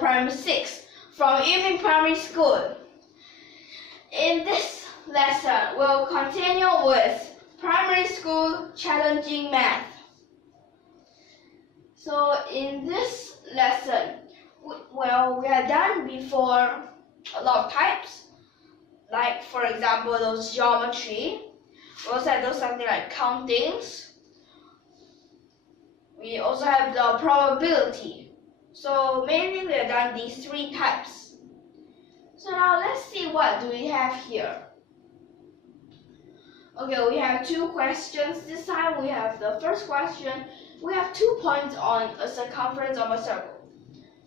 Primary 6 from YUMIN Primary School. In this lesson, we'll continue with Primary School Challenging Math. So in this lesson, we have done before a lot of types, like for example those geometry. We also have those something like countings. We also have the probability. So mainly we have done these three types. So now let's see what do we have here. Okay, we have two questions this time. We have the first question. We have 2 points on a circumference of a circle.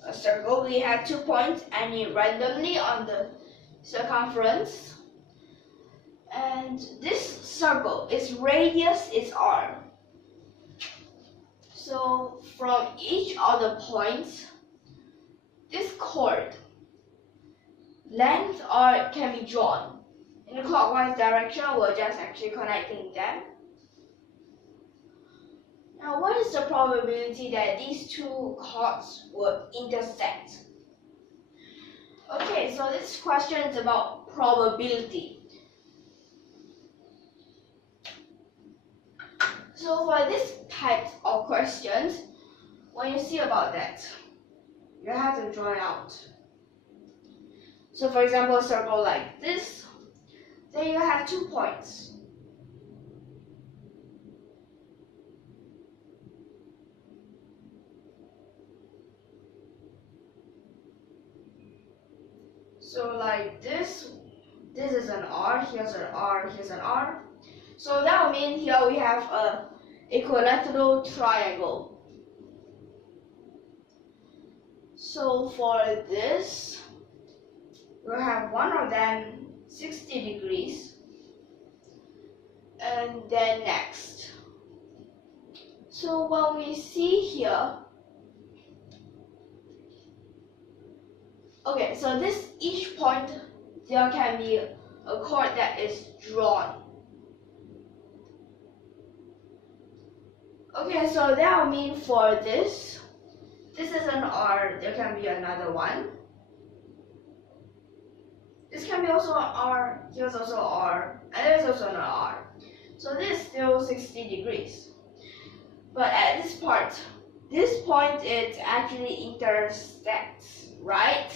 A circle, we have 2 points any randomly on the circumference. And this circle, its radius is r. So from each of the points, this chord, length r can be drawn. In a clockwise direction, we're just actually connecting them. Now, what is the probability that these two chords will intersect? Okay, so this question is about probability. So for this type of questions, when you see about that, you have to draw it out. So for example, a circle like this, then you have 2 points. So like this is an R, here's an R, here's an R. So that will mean here we have a equilateral triangle. So for this, we'll have one of them 60 degrees. And then next. So when we see here, okay, so this each point there can be a chord that is drawn. Okay, so that will mean for this is an R, there can be another one. This can be also an R, here's also an R, and there's also an R. So this is still 60 degrees. But at this point it actually intersects, right?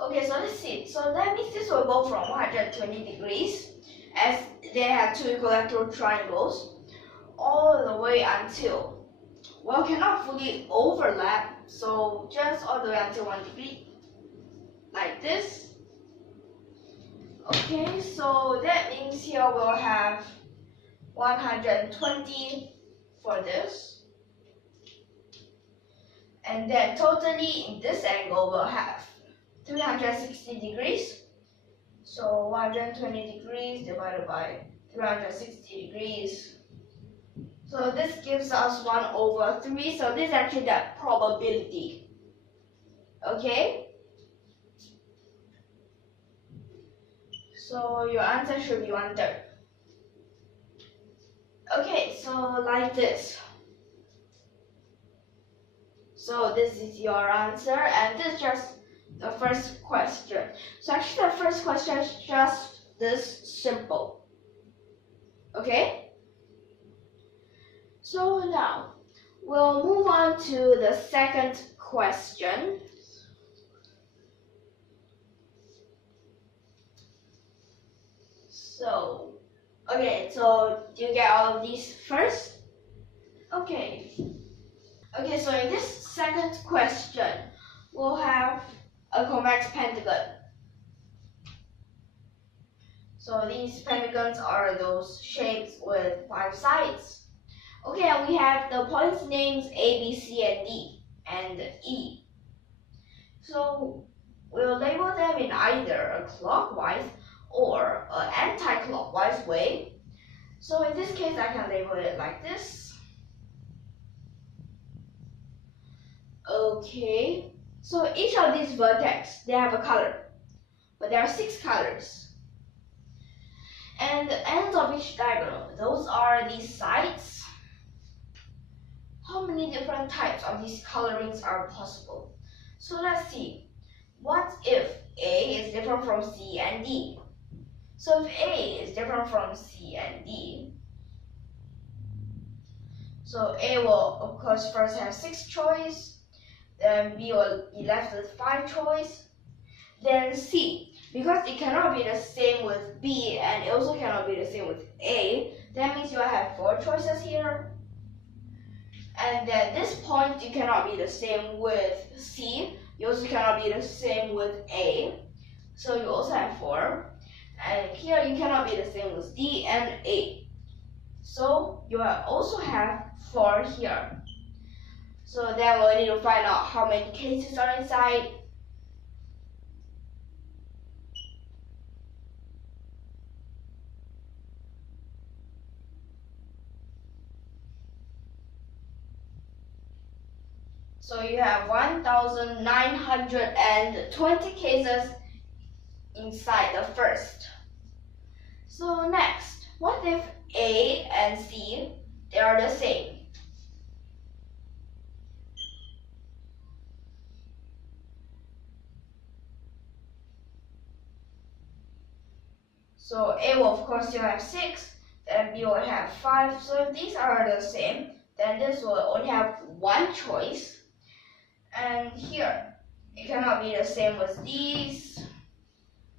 Okay, so let's see. So that means this will go from 120 degrees, as they have two equilateral triangles, all the way until, well, cannot fully overlap, so just all the way until 1 degree, like this. Okay, so that means here we'll have 120 for this, and then totally in this angle we'll have 360 degrees. So 120 degrees divided by 360 degrees. So this gives us 1/3. So this is actually the probability. Okay? So your answer should be 1/3. Okay, so like this. So this is your answer, and this is just the first question. So actually the first question is just this simple. Okay? So now we'll move on to the second question. So, okay, so do you get all of these first? Okay. Okay, so in this second question, we'll have a convex pentagon. So these pentagons are those shapes with 5 sides. Okay, and we have the points names A, B, C, and D, and E. So we'll label them in either a clockwise or an anti-clockwise way. So in this case, I can label it like this. Okay, so each of these vertex, they have a color, but there are 6 colors. And the ends of each diagonal, those are these sides. how many different types of these colorings are possible. So let's see. What if A is different from C and D? So if A is different from C and D, so A will of course first have 6 choice, then B will be left with 5 choice, then C, because it cannot be the same with B and it also cannot be the same with A, that means you have 4 choices here. And then this point you cannot be the same with C, you also cannot be the same with A, so you also have 4. And here you cannot be the same with D and A, so you will also have 4 here. So then we need to find out how many cases are inside. So you have 1,920 cases inside the first. So next, what if A and C, they are the same? So A will of course still have 6, then B will have 5. So if these are the same, then this will only have 1 choice. And here, it cannot be the same with these.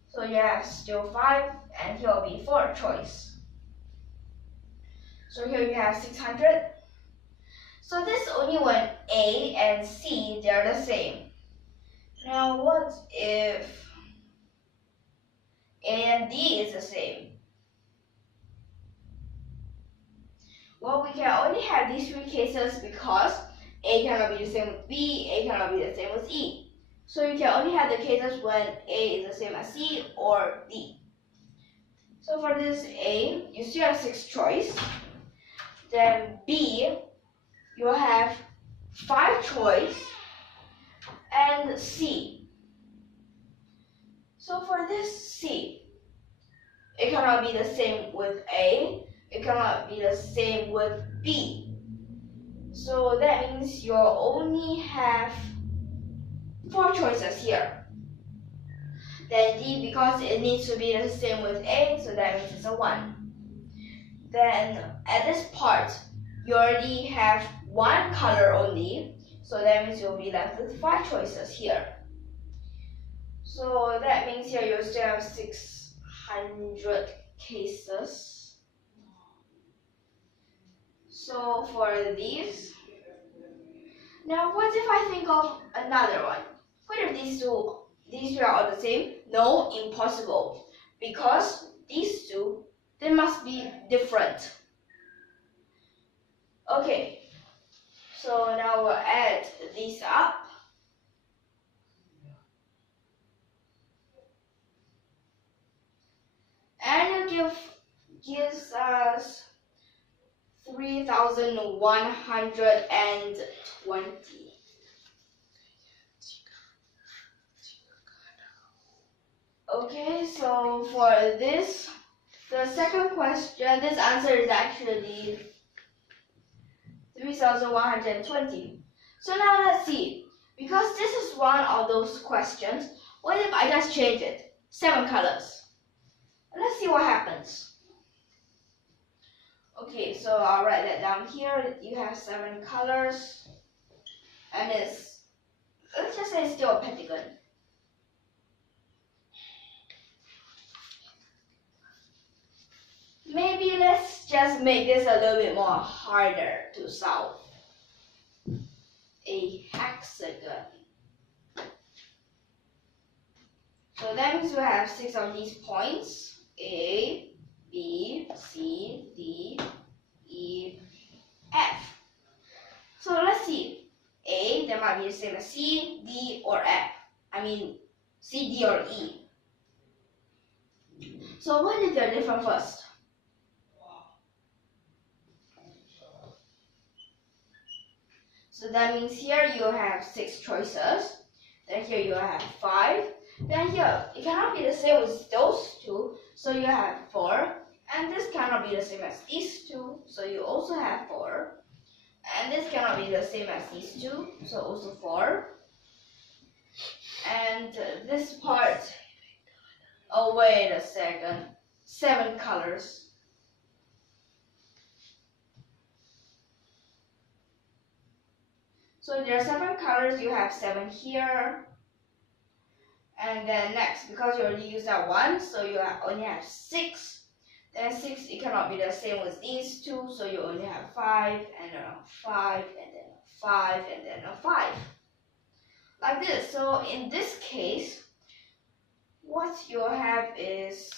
So you have still 5, and here will be 4 choice. So here you have 600. So this is only when A and C, they are the same. Now what if A and D is the same? Well, we can only have these 3 cases because A cannot be the same with B, A cannot be the same with E. So you can only have the cases when A is the same as C or D. So for this A, you still have 6 choice. Then B, you have 5 choice. And C. So for this C, it cannot be the same with A, it cannot be the same with B. So that means you only have 4 choices here. Then D, because it needs to be the same with A, so that means it's a 1. Then at this part, you already have 1 color only, so that means you'll be left with 5 choices here. So that means here you still have 600 cases. So for these, now what if I think of another one? What if these two are all the same? No, impossible. Because these two, they must be different. Okay, so now we'll add these up. And it gives us 3,120. Okay, so for this, the second question, this answer is actually 3,120. So now let's see, because this is one of those questions, what if I just change it? 7 colors. Let's see what happens. Okay, so I'll write that down here. You have 7 colors, and it's, let's just say it's still a pentagon. Maybe let's just make this a little bit more harder to solve. A hexagon. So that means we have 6 of these points. A, B, C, D, E, F. So let's see. A, that might be the same as C, D, or F. I mean, C, D, or E. So what if they're different first? So that means here you have 6 choices. Then here you have 5. Then here, it cannot be the same with those 2, so you have 4. And this cannot be the same as these 2, so you also have 4. And this cannot be the same as these two, so also 4. And this part, oh wait a second, 7 colors. So there are 7 colors, you have 7 here. And then next, because you already used that one, so you only have 6. Then 6, it cannot be the same with these two, so you only have 5, and then a 5, and then a 5, and then a 5. Like this. So in this case, what you have is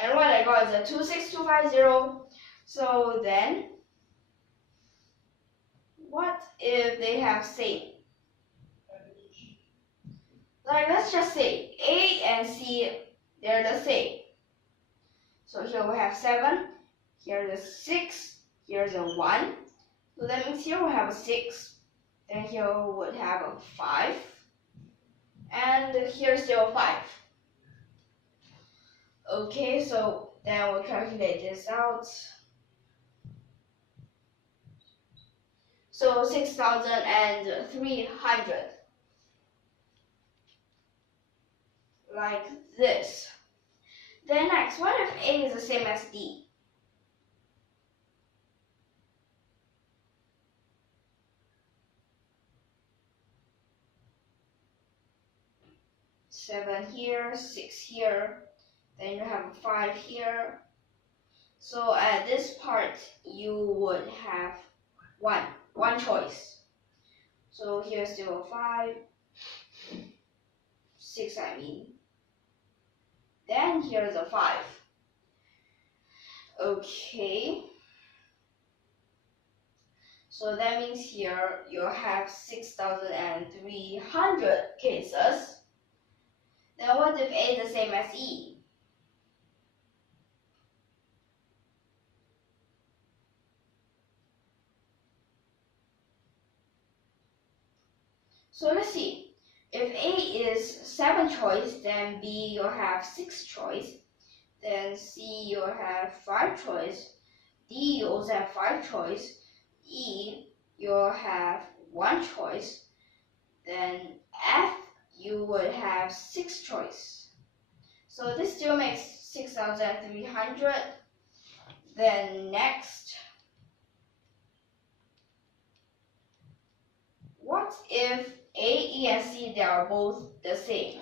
and what I got is a 26250. So then, what if they have same? Like, let's just say A and C, they're the same. So here we have 7, here's a 6, here's a 1. So that means here we have a 6, then here we would have a 5, and here's still 5. Okay, so then we'll calculate this out. So 6,300. Like this. Then next, what if A is the same as D? Seven here, 6 here, then you have 5 here. So at this part, you would have one choice. So here's still a 5, 6 I mean. Then here's a 5. Okay. So that means here you have 6,300 cases. Then what if A is the same as E? So let's see. If A is 7 choice, then B you have 6 choice. Then C you have 5 choice. D you also have 5 choice. E you have 1 choice. Then F you would have 6 choice. So this still makes 6,300. Then next, what if A, E, and C, they are both the same?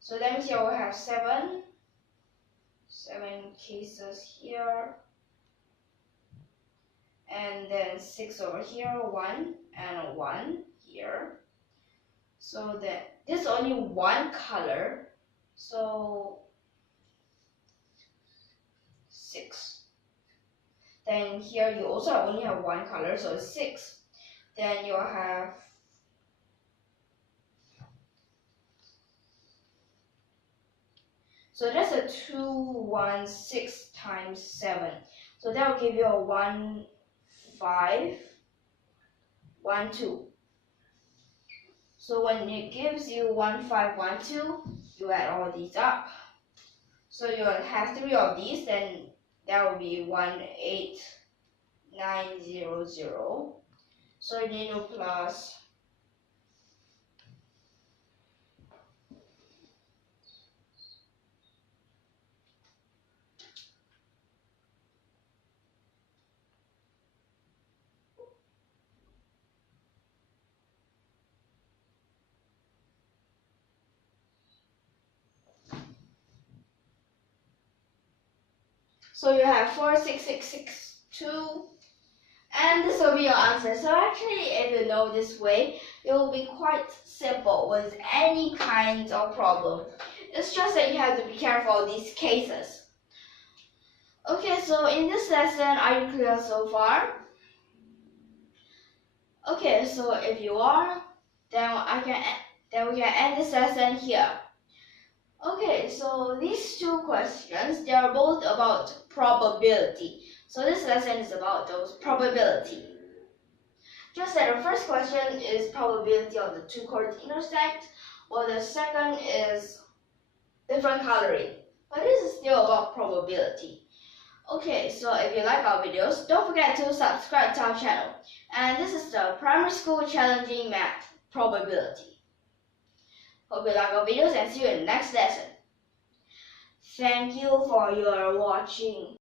So that means here we have 7 cases here, and then 6 over here, 1 and 1 here. So that this is only one color, so 6. Then here you also only have one color, so it's 6. Then you have so that's a 216 times 7. So that will give you a 1512. So when it gives you 1512, you add all these up. So you have 3 of these, then that will be 18900. So you need to plus so you have 46662, and this will be your answer. So actually, if you know this way, it will be quite simple with any kind of problem. It's just that you have to be careful of these cases. Okay, so in this lesson, are you clear so far? Okay, so if you are, then we can end this lesson here. Okay, so these two questions, they are both about probability. So this lesson is about those probability. Just that the first question is probability of the two chords intersect, while the second is different coloring. But this is still about probability. Okay, so if you like our videos, don't forget to subscribe to our channel. And this is the primary school challenging math probability. Hope you like our videos and see you in the next lesson. Thank you for your watching.